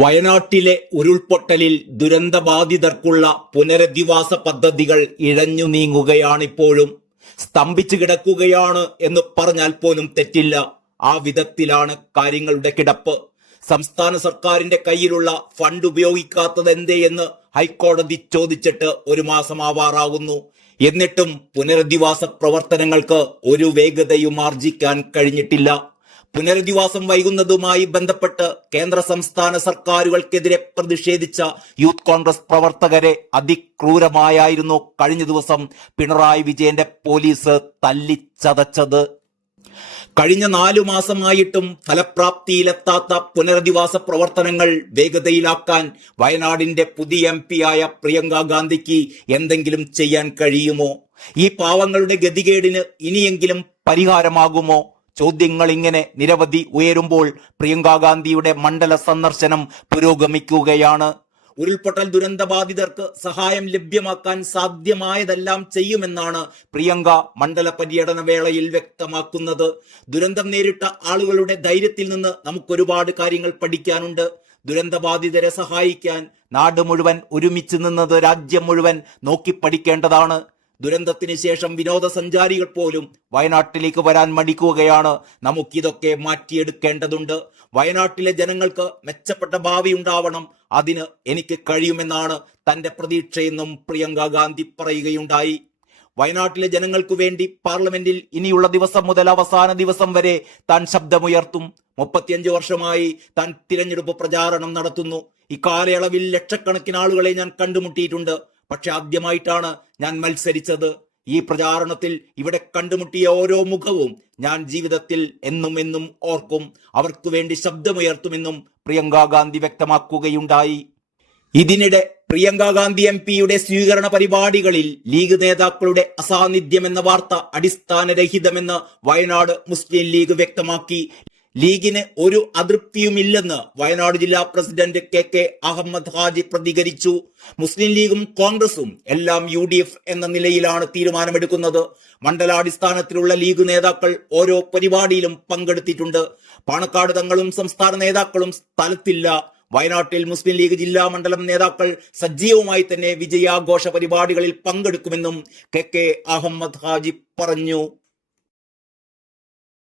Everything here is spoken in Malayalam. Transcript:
വയനാട്ടിലെ ഉരുൾപൊട്ടലിൽ ദുരന്തബാധിതർക്കുള്ള പുനരധിവാസ പദ്ധതികൾ ഇഴഞ്ഞു നീങ്ങുകയാണിപ്പോഴും. സ്തംഭിച്ചു കിടക്കുകയാണ് എന്ന് പറഞ്ഞാൽ പോലും തെറ്റില്ല. ആ വിധത്തിലാണ് കാര്യങ്ങളുടെ കിടപ്പ്. സംസ്ഥാന സർക്കാരിന്റെ കയ്യിലുള്ള ഫണ്ട് ഉപയോഗിക്കാത്തത് എന്തേ എന്ന് ഹൈക്കോടതി ചോദിച്ചിട്ട് ഒരു മാസമാവാറാകുന്നു. എന്നിട്ടും പുനരധിവാസ പ്രവർത്തനങ്ങൾക്ക് ഒരു വേഗതയും ആർജിക്കാൻ കഴിഞ്ഞിട്ടില്ല. പുനരധിവാസം വൈകുന്നതുമായി ബന്ധപ്പെട്ട് കേന്ദ്ര സംസ്ഥാന സർക്കാരുകൾക്കെതിരെ പ്രതിഷേധിച്ച യൂത്ത് കോൺഗ്രസ് പ്രവർത്തകരെ അതിക്രൂരമായായിരുന്നു കഴിഞ്ഞ ദിവസം പിണറായി വിജയന്റെ പോലീസ് തല്ലിച്ചതച്ചത്. കഴിഞ്ഞ 4 മാസമായിട്ടും ഫലപ്രാപ്തിയിലെത്താത്ത പുനരധിവാസ പ്രവർത്തനങ്ങൾ വേഗതയിലാക്കാൻ വയനാടിന്റെ പുതിയ MP ആയ പ്രിയങ്ക ഗാന്ധിക്ക് എന്തെങ്കിലും ചെയ്യാൻ കഴിയുമോ? ഈ പാവങ്ങളുടെ ഗതികേടിന് ഇനിയെങ്കിലും പരിഹാരമാകുമോ? ചോദ്യങ്ങൾ ഇങ്ങനെ നിരവധി ഉയരുമ്പോൾ പ്രിയങ്ക ഗാന്ധിയുടെ മണ്ഡല സന്ദർശനം പുരോഗമിക്കുകയാണ്. ഉരുൾപൊട്ടൽ ദുരന്തബാധിതർക്ക് സഹായം ലഭ്യമാക്കാൻ സാധ്യമായതെല്ലാം ചെയ്യുമെന്നാണ് പ്രിയങ്ക മണ്ഡല പര്യടന വേളയിൽ വ്യക്തമാക്കുന്നത്. ദുരന്തം നേരിട്ട ആളുകളുടെ ധൈര്യത്തിൽ നിന്ന് നമുക്കൊരുപാട് കാര്യങ്ങൾ പഠിക്കാനുണ്ട്. ദുരന്തബാധിതരെ സഹായിക്കാൻ നാട് മുഴുവൻ ഒരുമിച്ച് നിന്നത് രാജ്യം മുഴുവൻ നോക്കി പഠിക്കേണ്ടതാണ്. ദുരന്തത്തിന് ശേഷം വിനോദസഞ്ചാരികൾ പോലും വയനാട്ടിലേക്ക് വരാൻ മടിക്കുകയാണ്. നമുക്കിതൊക്കെ മാറ്റിയെടുക്കേണ്ടതുണ്ട്. വയനാട്ടിലെ ജനങ്ങൾക്ക് മെച്ചപ്പെട്ട ഭാവി ഉണ്ടാവണം. അതിന് എനിക്ക് കഴിയുമെന്നാണ് തന്റെ പ്രതീക്ഷയെന്നും പ്രിയങ്ക ഗാന്ധി പറയുകയുണ്ടായി. വയനാട്ടിലെ ജനങ്ങൾക്കു വേണ്ടി പാർലമെന്റിൽ ഇനിയുള്ള ദിവസം മുതൽ അവസാന ദിവസം വരെ താൻ ശബ്ദമുയർത്തും. 35 വർഷമായി താൻ തിരഞ്ഞെടുപ്പ് പ്രചാരണം നടത്തുന്നു. ഇക്കാലയളവിൽ ലക്ഷക്കണക്കിന് ആളുകളെ ഞാൻ കണ്ടുമുട്ടിയിട്ടുണ്ട്. പക്ഷെ ആദ്യമായിട്ടാണ് ഞാൻ മത്സരിച്ചത്. ഈ പ്രചാരണത്തിൽ ഇവിടെ കണ്ടുമുട്ടിയ ഓരോ മുഖവും ഞാൻ ജീവിതത്തിൽ എന്നും ഓർക്കും. അവർക്ക് വേണ്ടി ശബ്ദമുയർത്തുമെന്നും പ്രിയങ്ക ഗാന്ധി വ്യക്തമാക്കുകയുണ്ടായി. ഇതിനിടെ പ്രിയങ്ക ഗാന്ധി MP-യുടെ സ്വീകരണ പരിപാടികളിൽ ലീഗ് നേതാക്കളുടെ അസാന്നിധ്യം എന്ന വാർത്ത അടിസ്ഥാനരഹിതമെന്ന് വയനാട് മുസ്ലിം ലീഗ് വ്യക്തമാക്കി. ലീഗിന് ഒരു അതൃപ്തിയുമില്ലെന്ന് വയനാട് ജില്ലാ പ്രസിഡന്റ് KK അഹമ്മദ് ഹാജി പ്രതികരിച്ചു. മുസ്ലിം ലീഗും കോൺഗ്രസും എല്ലാം UDF എന്ന നിലയിലാണ് തീരുമാനമെടുക്കുന്നത്. മണ്ഡലാടിസ്ഥാനത്തിലുള്ള ലീഗ് നേതാക്കൾ ഓരോ പരിപാടിയിലും പങ്കെടുത്തിട്ടുണ്ട്. പാണക്കാട് തങ്ങളും സംസ്ഥാന നേതാക്കളും സ്ഥലത്തില്ല. വയനാട്ടിൽ മുസ്ലിം ലീഗ് ജില്ലാ മണ്ഡലം നേതാക്കൾ സജീവമായി തന്നെ വിജയാഘോഷ പരിപാടികളിൽ പങ്കെടുക്കുമെന്നും KK അഹമ്മദ് ഹാജി പറഞ്ഞു.